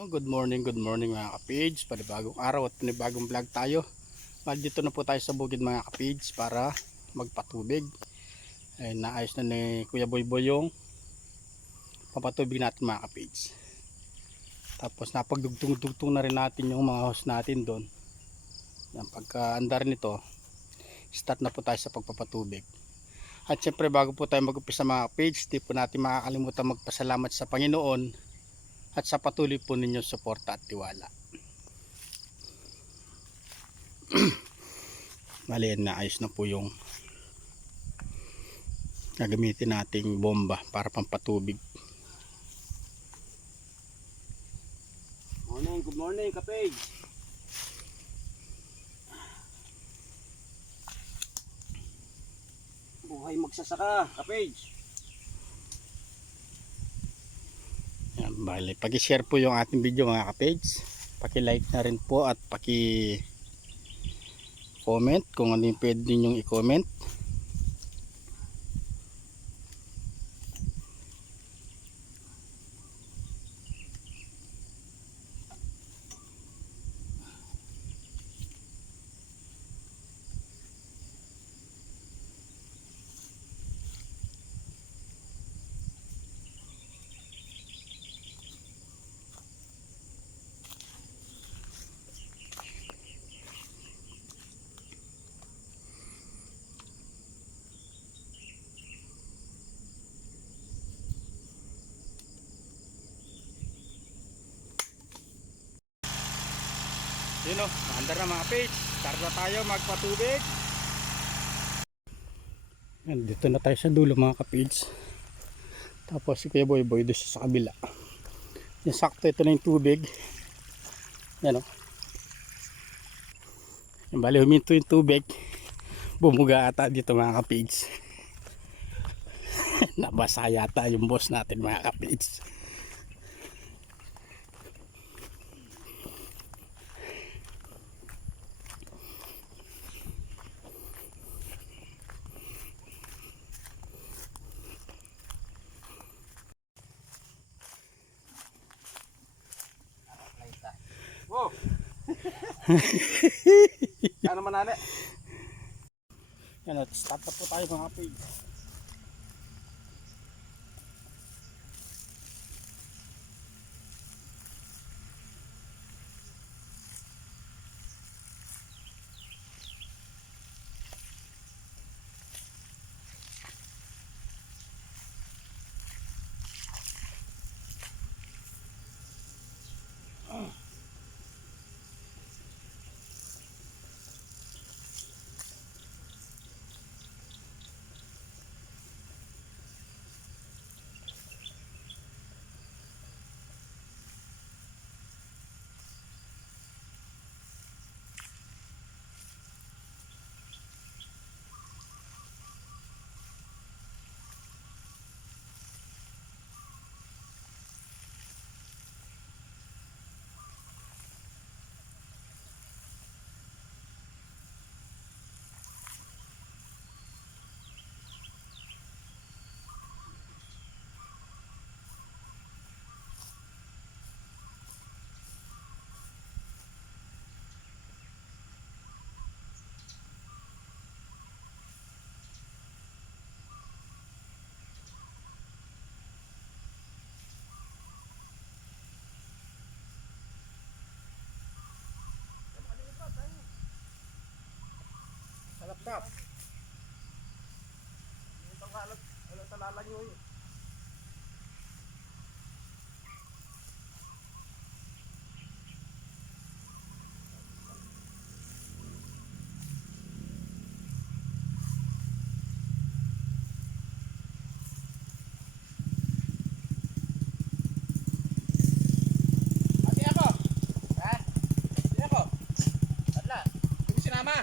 Good morning mga ka-page. Panibagong araw at panibagong vlog tayo. Dito na po tayo sa bukid mga ka-page para magpatubig. Ay, naayos na ni Kuya Boyboy yung papatubig natin mga ka-page. Tapos napagdugtong-dugtong na rin natin yung mga hose natin doon. Pagka andar nito, start na po tayo sa pagpapatubig. At syempre bago po tayo mag-upisa mga ka-page, di po natin makakalimutan magpasalamat sa Panginoon at sa patuloy po ninyong suporta at tiwala. Malian na ayos na po yung gagamitin nating bomba para pampatubig. Good morning, kapage. Buhay magsasaka, kapage. Yan, bali, paki-share po yung ating video mga kapage. Paki-like na rin po at paki-comment kung ano yung pwede ninyong i-comment. Yun o, maandar na mga page. Start na tayo magpatubig. Yan, dito na tayo sa dulo mga kapage. Tapos si Kuya Boyboy doon sa kabila. Yan, sakto ito na yung tubig. Yan o. Yan, bali huminto yung tubig. Bumuga ata dito mga kapage. Nabasa yata yung boss natin mga kapage. Wow! Ano manali? Yan, start na po tayo mga kapage. Salap-sap. Itong kalat, wala talalan nyo yun. Ati ako! Ha? Ati ako! Atla! Hindi sinama!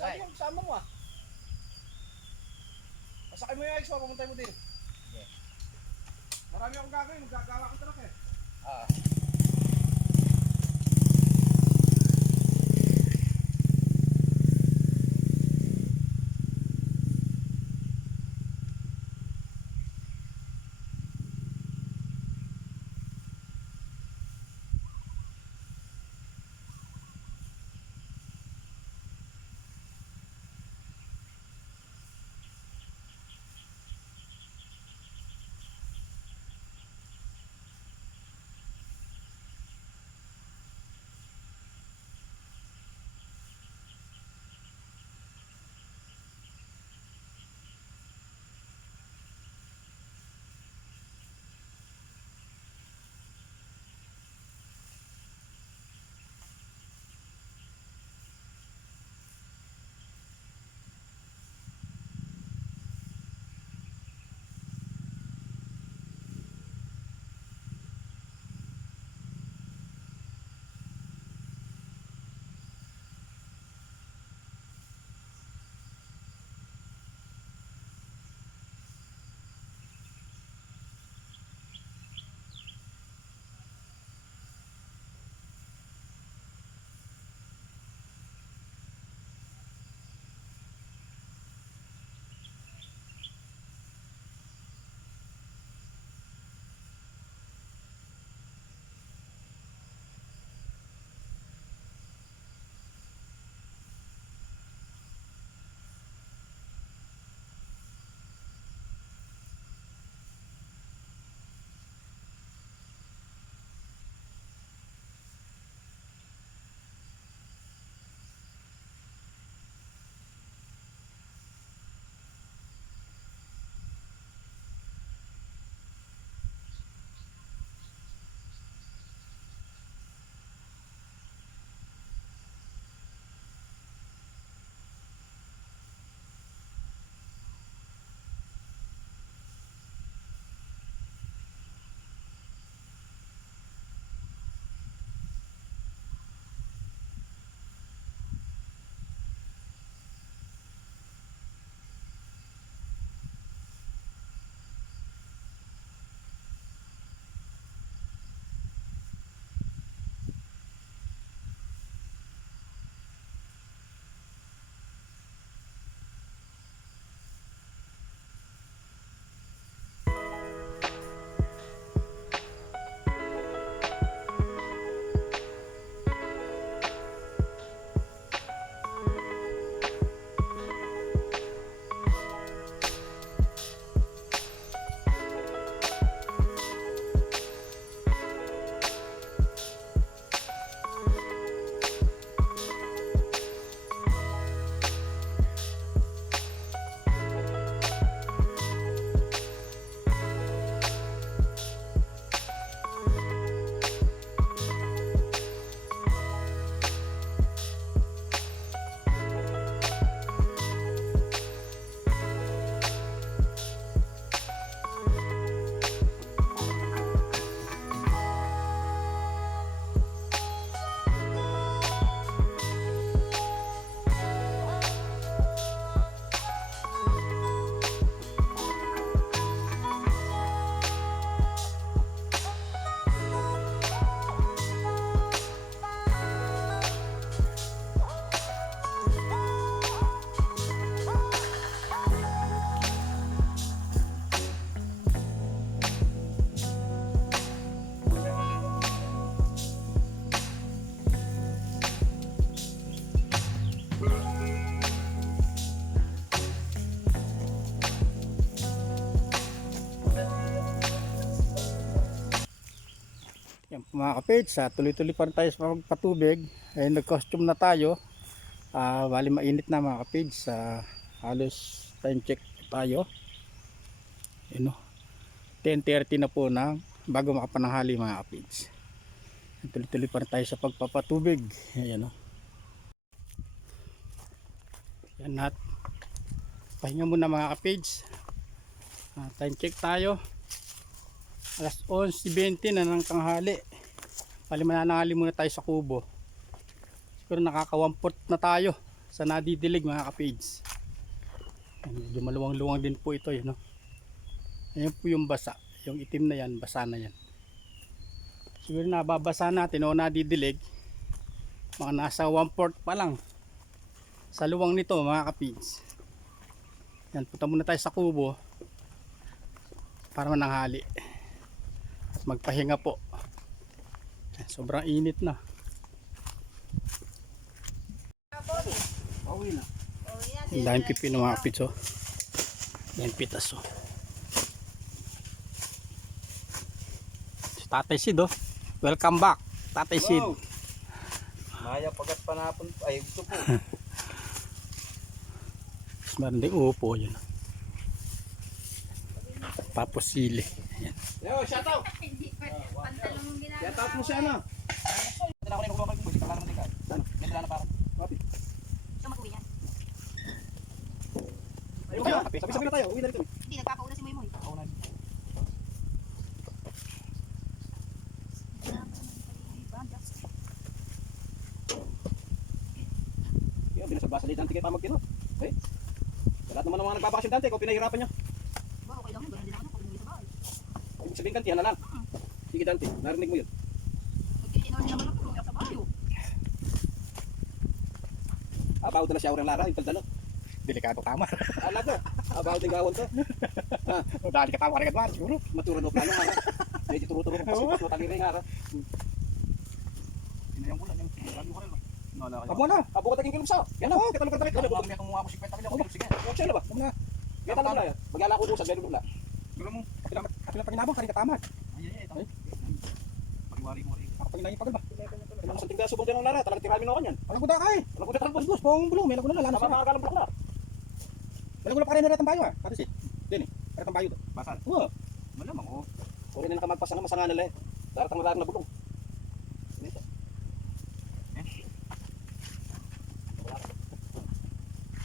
Sabi ko, sama mo ah! Pasakay mo yung ex mo, pamuntay mo din. Okay. Marami akong gagawin, magagawa akong truck eh. Yan po mga kapage, tuloy-tuloy pa rin tayo sa pagpatubig. Ay nag-costume na tayo. Bali mainit na mga kapage. Halos time check tayo. Yun o. 10:30 na po na bago makapananghali mga kapage. Tuloy-tuloy pa rin tayo sa pagpapatubig. Ayan o. Yan at pahinga muna mga kapage. Time check tayo. Alas 11:20 na ng tanghali. Bali manananghali muna tayo sa kubo. Siguro nakaka-1/4 na tayo sa nadidilig mga kapage. Medyo maluwang-luwang din po ito yun, no? Ayan po yung basa. Yung itim na yan, basa na yan. Siguro nababasa natin o nadidilig. Mga nasa 1/4 pa lang sa luwang nito mga kapage. Yan, punta muna tayo sa kubo para mananghali at magpahinga po. Sobrang init na. Pauwi na. Ang daming pipino mga kapage, oh. Daming pitas, oh. Si Tatay Sid, oh. Welcome back Tatay Sid. Wow. Maya pagat panapon. Ay, gusto po. Meron din upo yun. Tapos sili. Ayan. Yo, shout out. Shout out mo siya na. Tala ko rin ko ko para naman ka. Ano? May dala na pa ako. Copy. Ayun ka. Sabi-sabi na tayo. Uwi na rito. Hindi, nagpapauna si Moy. Ako na. Yo, binasabasa ni Dante kay pamag kino. Eh. Lahat naman ng mga nagbabakasyon Dante, kung pinahirapan niya. Ba, okay lang, ganun din ako pag umuwi sa bahay. Ibig sabihin kantihan na lang. Sige Dante, narinig mo yun. Magkikinaw din naman ako, umiyak sa bahay. Abaw na siya orang lara, yung taldalo. Delikado tama. Alag na. Abaw din gawon to. Dali ka tama ka rin ka siguro. Maturan o plano nga. Medyo turo-turo ko kasi patlo taliri nga. Inayang ko lang yung lagi ko rin. Abo na. Abo ka taging kilumsa. Yan o, kita lugar tarik. Ano ba? Kung ako 50 kilo, sige. Huwag siya ba? Muna. Kaya talo na yan. Magyala ko doon sa meron na. Gulo mo. Kapilang paginabang, karin katamad. Ay. Pag-wari-wari. Pag-inayin pagod ba? Ano sa tingda subong din ng lara, talaga tirami na ako niyan. Alam ko da kay. Alam ko da talbos bus, pong bulo, may lagunan na lana. Sama ka blok na. May lagunan pa rin na tambayo ah. Kasi din eh. Tambayo to. Basal. Oo. Malamang oh. Ori na nakamagpasa nga masanga nila eh. Daratang na bulong. Dito.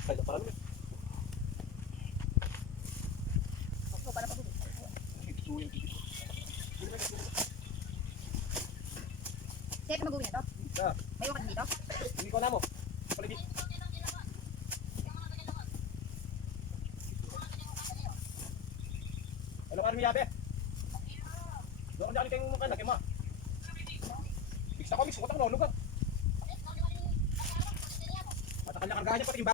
Ay, parang ni. Ako, para pa doon. Siyempre mag-uwi na to? May uwan dito? Hindi ko na mo. Paligid. Ano ka rin yabe? Doon ka kayong mukha na kima. Mix na ko, mix. Kutang nulog ka. Matakanya kargahan niya pati yung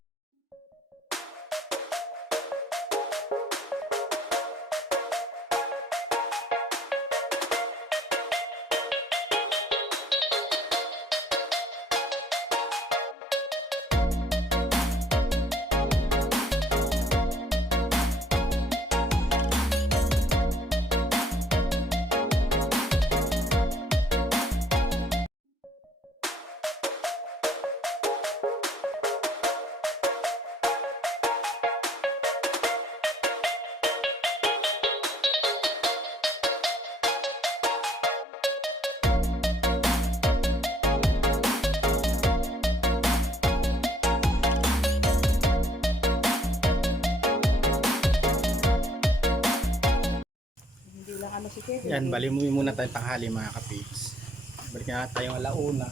Yan, balimuwi muna tayo tanghali mga kapage. Balik na tayo ng alauna.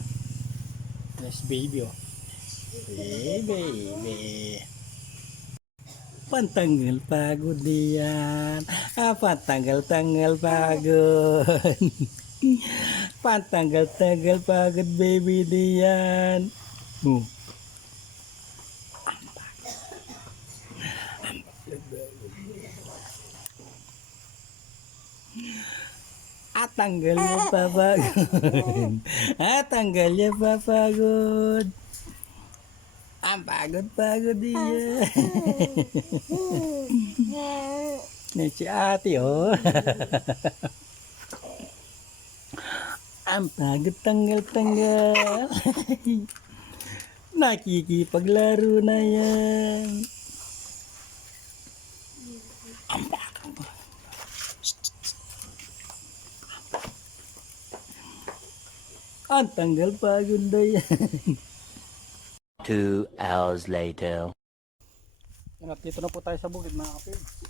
Yes, baby oh. Baby. Pantanggal pagod diyan. Pantanggal-tanggal pagod. Pantanggal-tanggal pagod baby diyan. Tanggal niya papagod. Tanggal niya papagod. Ang pagod-pagod niya. Yan si ate oh. Ang pagod tanggal-tanggal. Nakikipaglaro na yan. Ang pagod. Ang tanggal pagod na yan. 2 hours later. Yan, at dito na po tayo sa bukid mga kapids.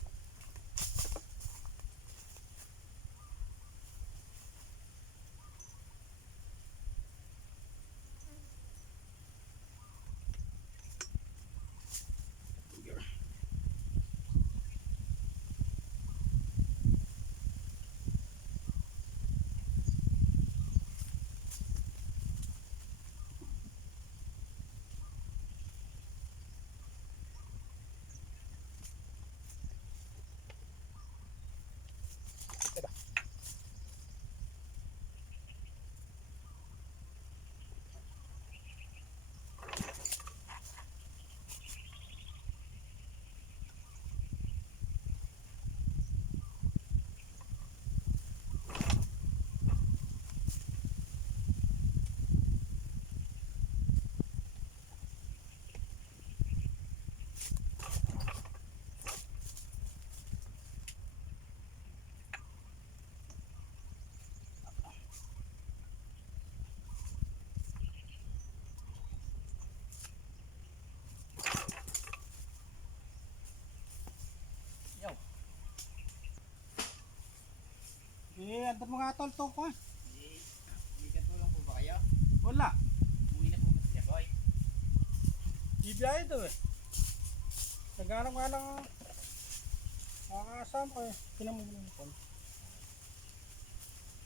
Andan mo nga tol to ko. Hindi katulong po ba kayo? Wala. Uwi na po ba siya, boy? Bibiyahe to eh. Naghanap nga lang makakasama ko eh. Pinamulong ko.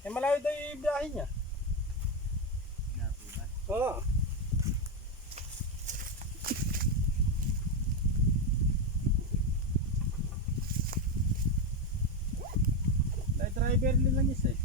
Eh malayo daw yung biyahe niya. Na po ba? Oo. Driver din lang isa eh.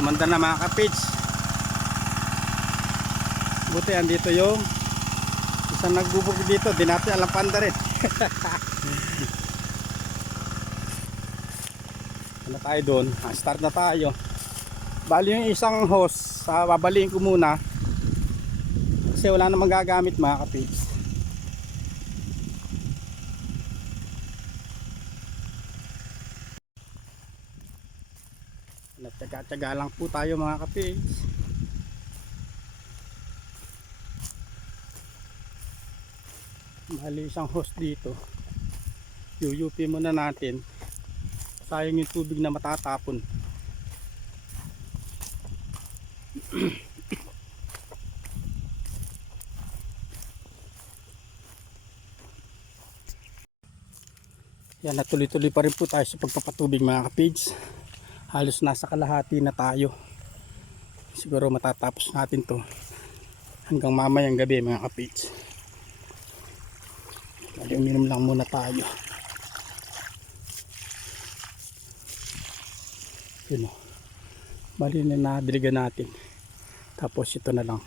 Tumanda na mga kapids. Buti andito yung isang nagbubog dito. Di natin alam panda rin. Ano tayo doon? Start na tayo. Bali yung isang hose, babaliin ko muna. Kasi wala namang gagamit mga kapids. Nagtyaga-tyaga lang po tayo mga kapids. Bali isang hose dito. Yuyupi muna natin. Sayang yung tubig na matatapon. Yan, natuloy-tuloy pa rin po tayo sa pagpapatubig mga kapids. Halos nasa kalahati na tayo. Siguro matatapos natin to hanggang mamayang gabi mga kapids. Bali uminom lang muna tayo. Yun o. Bali na nadiligan natin. Tapos ito na lang.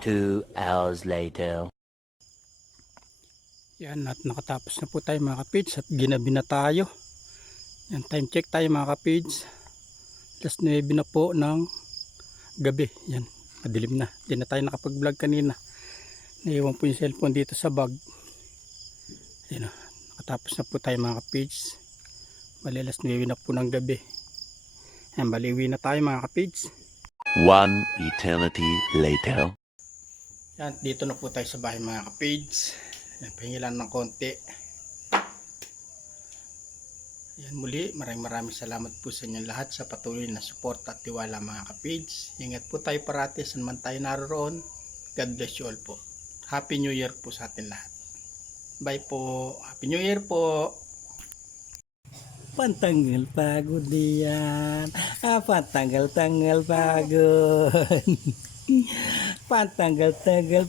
2 hours later. Yan, at nakatapos na po tayo mga kapids at ginabi na tayo. Yan, time check tayo mga kapids. Alas 9 na po ng gabi. Yan, madilim na. Hindi na tayo nakapag-vlog kanina. Naiwan po yung cellphone dito sa bag. Yan, nakatapos na po tayo mga kapids. Bali alas 9 na po ng gabi. Yan, baliwi na tayo mga kapids. 1 eternity later. Yan, dito na po tayo sa bahay mga kapids. Yan, pahingilan ng konti. Yan, muli, maraming salamat po sa inyong lahat sa patuloy na support at tiwala mga kapids. Ingat po tayo parati saan man tayo naroon. God bless you all po. Happy New Year po sa atin lahat. Bye po. Happy New Year po. Pantanggal pagod diyan. Pantanggal pagod. Pantanggal pagod.